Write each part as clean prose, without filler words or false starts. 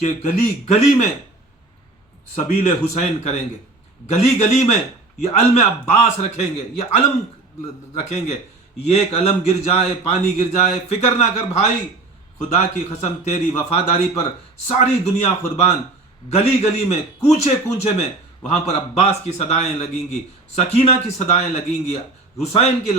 کہ گلی گلی میں سبیل حسین کریں گے، گلی گلی میں یہ علم عباس رکھیں گے، یہ علم رکھیں گے. یہ ایک علم گر جائے، پانی گر جائے، فکر نہ کر بھائی، خدا کی قسم تیری وفاداری پر ساری دنیا قربان. گلی گلی میں، کوچے کوچے میں وہاں پر عباس کی صدائیں لگیں گی، سکینہ کی صدائیں لگیں گی، حسین کی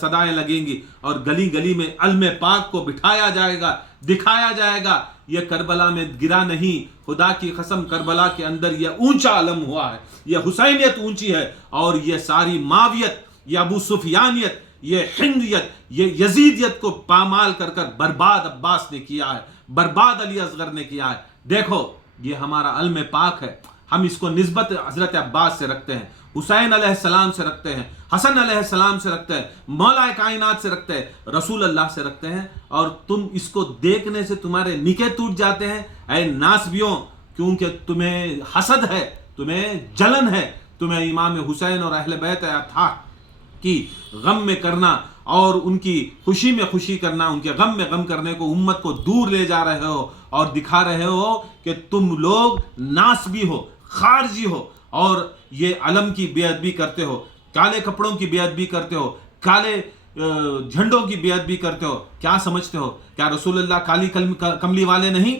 صدائیں لگیں گی، اور گلی گلی میں علم پاک کو بٹھایا جائے گا، دکھایا جائے گا. یہ کربلا میں گرا نہیں، خدا کی قسم کربلا کے اندر یہ اونچا علم ہوا ہے، یہ حسینیت اونچی ہے. اور یہ ساری معاویت، یہ ابو سفیانیت، یہ ہندیت، یہ یزیدیت کو پامال کر کر برباد عباس نے کیا ہے، برباد علی اصغر نے کیا ہے. دیکھو یہ ہمارا علم پاک ہے، ہم اس کو نسبت حضرت عباس سے رکھتے ہیں، حسین علیہ السلام سے رکھتے ہیں، حسن علیہ السلام سے رکھتے ہیں، مولا کائنات سے رکھتے ہیں، رسول اللہ سے رکھتے ہیں. اور تم اس کو دیکھنے سے تمہارے نکے ٹوٹ جاتے ہیں اے ناسبیوں، کیونکہ تمہیں حسد ہے، تمہیں جلن ہے، تمہیں امام حسین اور اہل بیت اطہار کی غم میں کرنا اور ان کی خوشی میں خوشی کرنا، ان کے غم میں غم کرنے کو امت کو دور لے جا رہے ہو اور دکھا رہے ہو کہ تم لوگ ناسبی ہو، خارجی ہو، اور یہ علم کی بے ادبی کرتے ہو، کالے کپڑوں کی بے ادبی کرتے ہو، کالے جھنڈوں کی بے ادبی کرتے ہو. کیا سمجھتے ہو؟ کیا رسول اللہ کالی کملی والے نہیں؟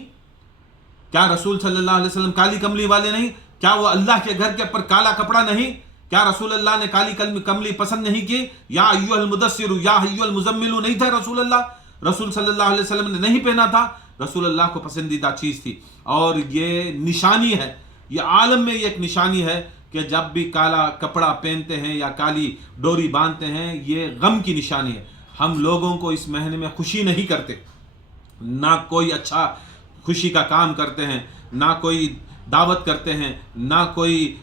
کیا رسول صلی اللہ علیہ وسلم کالی کملی والے نہیں؟ کیا وہ اللہ کے گھر کے اوپر کالا کپڑا نہیں؟ کیا رسول اللہ نے کالی کملی پسند نہیں کی؟ یا ایھا المدثر یا ایھا المزمل نہیں تھا رسول اللہ؟ رسول صلی اللہ علیہ وسلم نے نہیں پہنا تھا؟ رسول اللہ کو پسندیدہ چیز تھی. اور یہ نشانی ہے، یہ عالم میں یہ ایک نشانی ہے کہ جب بھی کالا کپڑا پہنتے ہیں یا کالی ڈوری باندھتے ہیں، یہ غم کی نشانی ہے. ہم لوگوں کو اس مہینے میں خوشی نہیں کرتے، نہ کوئی اچھا خوشی کا کام کرتے ہیں، نہ کوئی دعوت کرتے ہیں، نہ کوئی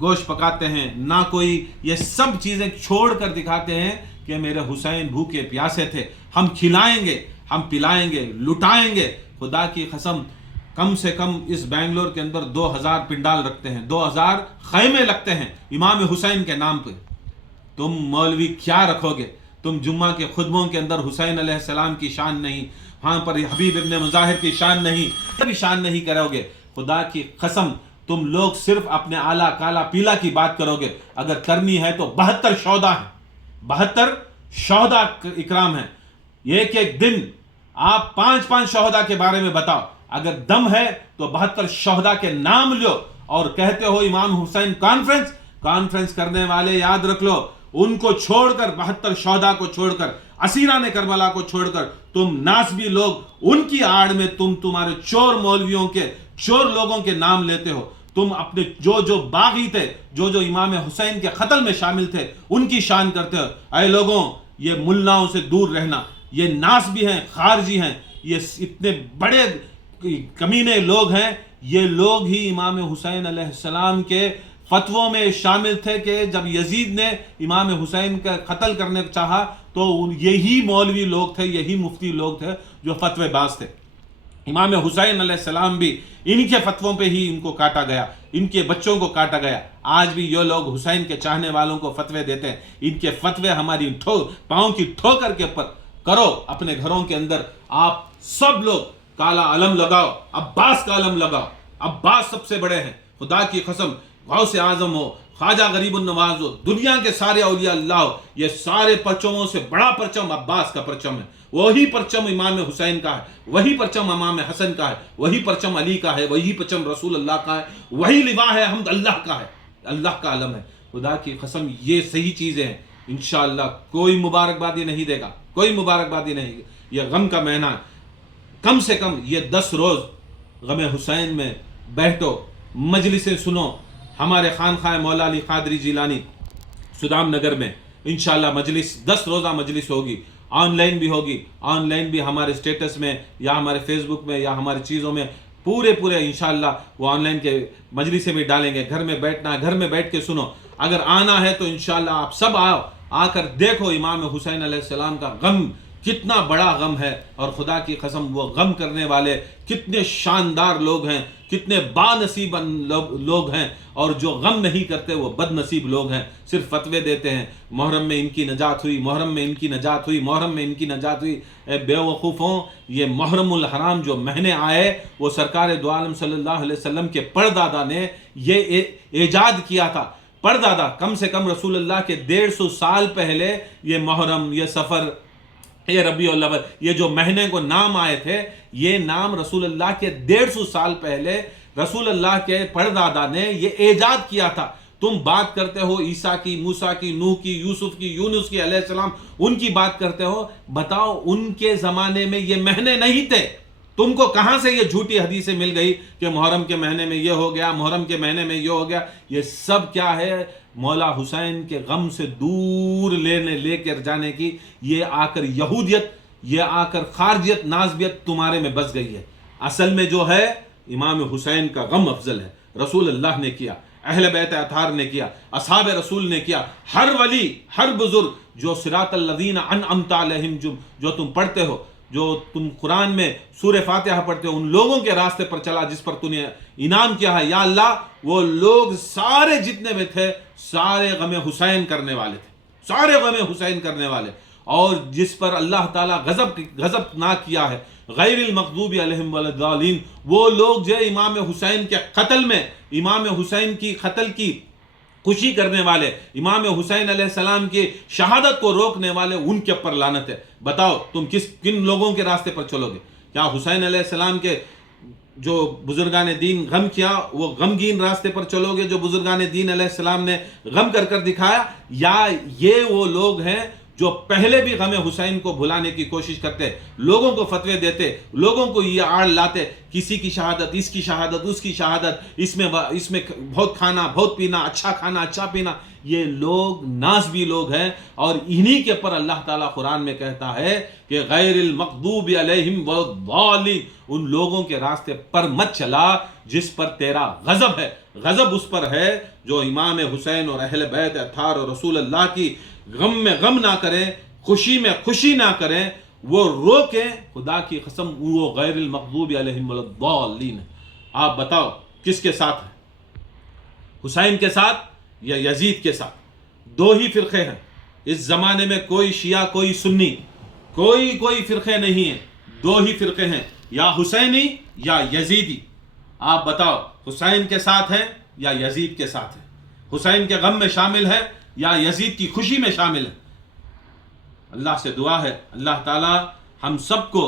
گوشت پکاتے ہیں، نہ کوئی، یہ سب چیزیں چھوڑ کر دکھاتے ہیں کہ میرے حسین بھوکے پیاسے تھے، ہم کھلائیں گے، ہم پلائیں گے، لٹائیں گے. خدا کی قسم کم سے کم اس بنگلور کے اندر 2000 پنڈال رکھتے ہیں، 2000 خیمے لگتے ہیں امام حسین کے نام پہ. تم مولوی کیا رکھو گے؟ تم جمعہ کے خطبوں کے اندر حسین علیہ السلام کی شان نہیں، وہاں پر حبیب ابن مظاہر کی شان نہیں، بھی شان نہیں کرو گے. خدا کی قسم تم لوگ صرف اپنے اعلیٰ کالا پیلا کی بات کرو گے. اگر کرنی ہے تو 72 شہداء ہیں، 72 شہداء اکرام ہیں. ایک ایک دن آپ 5 شہداء کے بارے میں بتاؤ. اگر دم ہے تو 72 شہداء کے نام لو، اور کہتے ہو امام حسین کانفرنس کرنے والے یاد رکھ لو، ان کو چھوڑ کر 72 شہداء کو چھوڑ کر، اسیران کربلا کو چھوڑ کر تم ناسبی لوگ ان کی آڑ میں تمہارے چور مولویوں کے، چور لوگوں کے نام لیتے ہو. تم اپنے جو باغی تھے، جو امام حسین کے قتل میں شامل تھے، ان کی شان کرتے ہو. اے لوگوں، یہ ملاؤں سے دور رہنا، یہ ناسبی ہیں، خارجی ہیں، یہ اتنے بڑے کمینے لوگ ہیں. یہ لوگ ہی امام حسین علیہ السلام کے فتووں میں شامل تھے کہ جب یزید نے امام حسین کا قتل کرنے چاہا تو یہی مولوی لوگ تھے، یہی مفتی لوگ تھے جو فتوے باز تھے. امام حسین علیہ السلام بھی ان کے فتووں پہ ہی ان کو کاٹا گیا، ان کے بچوں کو کاٹا گیا. آج بھی یہ لوگ حسین کے چاہنے والوں کو فتوے دیتے ہیں. ان کے فتوے ہماری پاؤں کی ٹھوکر کے اوپر کرو. اپنے گھروں کے اندر آپ سب لوگ کالا علم لگاؤ، عباس کا علم لگاؤ. عباس سب سے بڑے ہیں. خدا کی قسم، غوث اعظم ہو، خواجہ غریب النواز ہو، دنیا کے سارے اولیاء اللہ ہو، یہ سارے پرچموں سے بڑا پرچم عباس کا پرچم ہے. وہی پرچم امام حسین کا ہے، وہی پرچم امام حسن کا ہے، وہی پرچم علی کا ہے، وہی پرچم رسول اللہ کا ہے، وہی لواء ہے حمد اللہ کا ہے، اللہ کا علم ہے. خدا کی قسم یہ صحیح چیزیں ہیں. انشاءاللہ کوئی مبارکبادی نہیں دے گا، کوئی مبارکبادی نہیں. یہ غم کا مہینہ ہے. کم سے کم یہ 10 روز غم حسین میں بیٹھو، مجلسیں سنو. ہمارے خانقاہ مولا علی قادری جیلانی سدام نگر میں انشاءاللہ مجلس 10 روزہ مجلس ہوگی. آن لائن بھی ہوگی، آن لائن بھی ہمارے سٹیٹس میں یا ہمارے فیس بک میں یا ہماری چیزوں میں پورے انشاءاللہ وہ آن لائن کے مجلسیں بھی ڈالیں گے. گھر میں بیٹھنا ہے، گھر میں بیٹھ کے سنو. اگر آنا ہے تو انشاءاللہ آپ سب آؤ، آ کر دیکھو امام حسین علیہ السلام کا غم کتنا بڑا غم ہے، اور خدا کی قسم وہ غم کرنے والے کتنے شاندار لوگ ہیں، کتنے بانصیب لوگ ہیں، اور جو غم نہیں کرتے وہ بد نصیب لوگ ہیں، صرف فتوے دیتے ہیں محرم میں ان کی نجات ہوئی، محرم میں ان کی نجات ہوئی، محرم میں ان کی نجات ہوئی۔ اے بے وقوفوں، یہ محرم الحرام جو مہینے آئے وہ سرکار دو عالم صلی اللہ علیہ وسلم کے پردادا نے یہ ایجاد کیا تھا۔ پردادا کم سے کم رسول اللہ کے 150 سال پہلے یہ محرم، یہ سفر، یہ ربیع الاول، یہ جو مہینے کو نام آئے تھے، یہ نام رسول اللہ کے 150 سال پہلے رسول اللہ کے پردادا نے یہ ایجاد کیا تھا۔ تم بات کرتے ہو عیسیٰ کی، موسیٰ کی، نوح کی، یوسف کی، یونس کی علیہ السلام، ان کی بات کرتے ہو، بتاؤ ان کے زمانے میں یہ مہینے نہیں تھے، تم کو کہاں سے یہ جھوٹی حدیثیں مل گئی کہ محرم کے مہینے میں یہ ہو گیا، محرم کے مہینے میں یہ ہو گیا؟ یہ سب کیا ہے؟ مولا حسین کے غم سے دور لے کر جانے کی، یہ آ کر یہودیت، یہ آ کر خارجیت، نازبیت تمہارے میں بس گئی ہے۔ اصل میں جو ہے امام حسین کا غم افضل ہے، رسول اللہ نے کیا، اہل بیت اطہار نے کیا، اصحاب رسول نے کیا، ہر ولی، ہر بزرگ جو صراط الذین انعمت علیہم جو تم پڑھتے ہو، جو تم قرآن میں سورہ فاتحہ پڑھتے ہو، ان لوگوں کے راستے پر چلا جس پر تم نے انعام کیا ہے یا اللہ، وہ لوگ سارے جتنے بھی تھے سارے غم حسین کرنے والے تھے، سارے غم حسین کرنے والے، اور جس پر اللہ تعالیٰ غضب نہ کیا ہے، غیر المغضوب علیہم ولا الضالین، وہ لوگ جو امام حسین کے قتل میں، امام حسین کی قتل کی خوشی کرنے والے، امام حسین علیہ السلام کی شہادت کو روکنے والے، ان کے اوپر لعنت ہے۔ بتاؤ تم کن لوگوں کے راستے پر چلو گے؟ کیا حسین علیہ السلام کے جو بزرگان دین غم کیا وہ غمگین راستے پر چلو گے جو بزرگان دین علیہ السلام نے غم کر دکھایا، یا یہ وہ لوگ ہیں جو پہلے بھی غم حسین کو بھلانے کی کوشش کرتے، لوگوں کو فتوے دیتے، لوگوں کو یہ آڑ لاتے، کسی کی شہادت، اس کی شہادت، اس کی شہادت، اس میں بہت کھانا، بہت پینا، اچھا کھانا، اچھا پینا، یہ لوگ نازبی لوگ ہیں، اور انہی کے پر اللہ تعالیٰ قرآن میں کہتا ہے کہ غیر المغضوب علیہم والضالین، ان لوگوں کے راستے پر مت چلا جس پر تیرا غضب ہے۔ غضب اس پر ہے جو امام حسین اور اہل بیت اطہار اور رسول اللہ کی غم میں غم نہ کریں، خوشی میں خوشی نہ کریں، وہ روکیں، خدا کی قسم وہ غیر المغضوب علیہم ولا الضالین۔ آپ بتاؤ کس کے ساتھ ہے؟ حسین کے ساتھ یا یزید کے ساتھ؟ دو ہی فرقے ہیں اس زمانے میں، کوئی شیعہ کوئی سنی، کوئی فرقے نہیں ہیں، دو ہی فرقے ہیں، یا حسینی یا یزیدی۔ آپ بتاؤ حسین کے ساتھ ہیں یا یزید کے ساتھ ہیں؟ حسین کے غم میں شامل ہے یا یزید کی خوشی میں شامل ہے؟ اللہ سے دعا ہے اللہ تعالی ہم سب کو،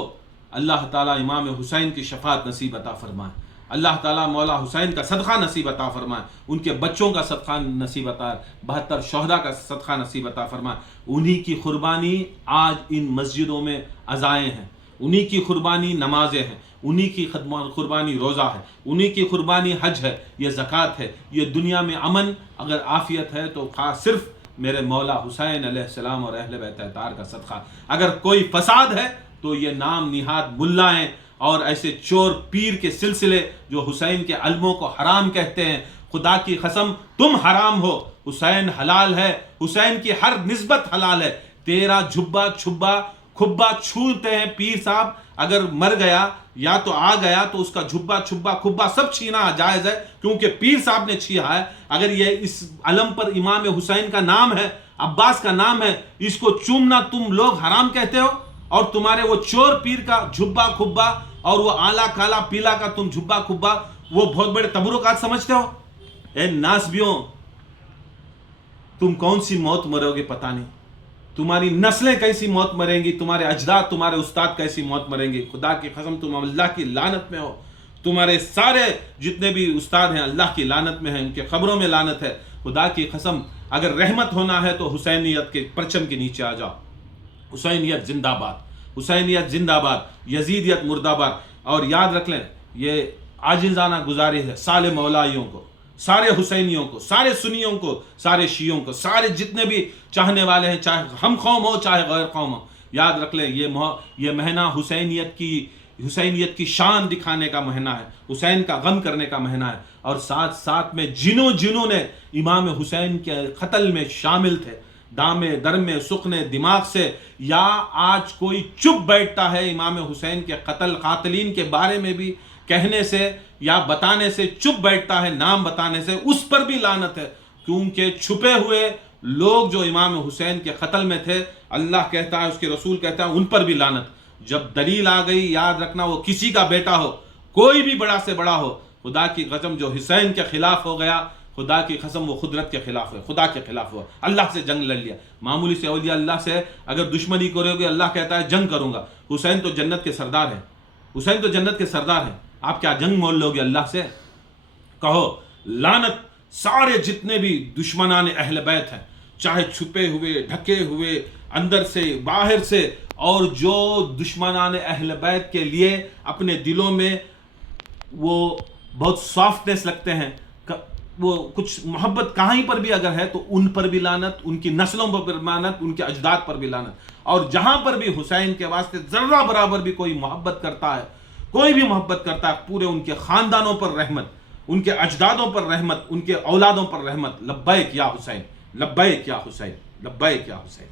اللہ تعالی امام حسین کی شفاعت نصیب عطا فرمائے، اللہ تعالی مولا حسین کا صدقہ نصیب عطا فرمائے، ان کے بچوں کا صدقہ نصیب عطا، 72 شہداء کا صدقہ نصیب عطا فرمائے۔ انہی کی قربانی آج ان مسجدوں میں عزائیں ہیں، انہی کی قربانی نمازیں ہیں، انہی کی قربانی روزہ ہے، انہی کی قربانی حج ہے، یہ زکوٰۃ ہے، یہ دنیا میں امن اگر عافیت ہے تو خاص صرف میرے مولا حسین علیہ السلام اور اہل بیت اطہار کا صدقہ۔ اگر کوئی فساد ہے تو یہ نام نہاد ملائیں اور ایسے چور پیر کے سلسلے جو حسین کے علموں کو حرام کہتے ہیں، خدا کی قسم تم حرام ہو، حسین حلال ہے، حسین کی ہر نسبت حلال ہے۔ تیرا جھبا چھبا کھبا چھوتے ہیں پیر صاحب، اگر مر گیا یا تو آ گیا تو اس کا جھبا چھبا کھبا سب چھینا جائز ہے، کیونکہ پیر صاحب نے چھیا ہے۔ اگر یہ اس علم پر امام حسین کا نام ہے، عباس کا نام ہے، اس کو چومنا تم لوگ حرام کہتے ہو، اور تمہارے وہ چور پیر کا جھبا کھبا اور وہ آلہ کالا پیلا کا تم جھبا کھبا وہ بہت بڑے تبرکات سمجھتے ہو۔ اے ناسبیوں، تم کون سی موت مرو گے پتہ نہیں، تمہاری نسلیں کیسی موت مریں گی، تمہارے اجداد تمہارے استاد کیسی موت مریں گے۔ خدا کی قسم تم اللہ کی لعنت میں ہو، تمہارے سارے جتنے بھی استاد ہیں اللہ کی لعنت میں ہیں، ان کے قبروں میں لعنت ہے۔ خدا کی قسم اگر رحمت ہونا ہے تو حسینیت کے پرچم کے نیچے آ جاؤ۔ حسینیت زندہ باد، حسینیت زندہ باد، یزیدیت مردہ باد۔ اور یاد رکھ لیں، یہ عاجزانہ گزارش ہے سارے مولائیوں کو، سارے حسینیوں کو، سارے سنیوں کو، سارے شیعوں کو، سارے جتنے بھی چاہنے والے ہیں، چاہے ہم قوم ہو چاہے غیر قوم ہو، یاد رکھ لیں یہ مہینہ حسینیت کی شان دکھانے کا مہینہ ہے، حسین کا غم کرنے کا مہینہ ہے۔ اور ساتھ ساتھ میں جنہوں نے امام حسین کے قتل میں شامل تھے، دامے درمے سخنے دماغ سے، یا آج کوئی چپ بیٹھتا ہے امام حسین کے قاتلین کے بارے میں بھی کہنے سے یا بتانے سے چپ بیٹھتا ہے، نام بتانے سے، اس پر بھی لعنت ہے، کیونکہ چھپے ہوئے لوگ جو امام حسین کے قتل میں تھے، اللہ کہتا ہے، اس کے رسول کہتا ہے، ان پر بھی لعنت۔ جب دلیل آ گئی، یاد رکھنا، وہ کسی کا بیٹا ہو، کوئی بھی بڑا سے بڑا ہو، خدا کی قسم جو حسین کے خلاف ہو گیا، خدا کی قسم وہ قدرت کے خلاف ہے، خدا کے خلاف ہوا، اللہ سے جنگ لڑ لیا۔ معمولی سے اولیاء اللہ سے اگر دشمنی کرو گے، اللہ کہتا ہے جنگ کروں گا۔ حسین تو جنت کے سردار ہیں، حسین تو جنت کے سردار ہیں، آپ کیا جنگ مول لو گے اللہ سے؟ کہو لعنت سارے جتنے بھی دشمنان اہل بیت ہیں، چاہے چھپے ہوئے، ڈھکے ہوئے، اندر سے باہر سے، اور جو دشمنان اہل بیت کے لیے اپنے دلوں میں وہ بہت سافٹنس لگتے ہیں، وہ کچھ محبت کہیں پر بھی اگر ہے تو ان پر بھی لعنت، ان کی نسلوں پر بھی لعنت، ان کے اجداد پر بھی لعنت۔ اور جہاں پر بھی حسین کے واسطے ذرہ برابر بھی کوئی محبت کرتا ہے، کوئی بھی محبت کرتا ہے، پورے ان کے خاندانوں پر رحمت، ان کے اجدادوں پر رحمت، ان کے اولادوں پر رحمت۔ لبیک یا حسین، لبیک یا حسین، لبیک یا حسین۔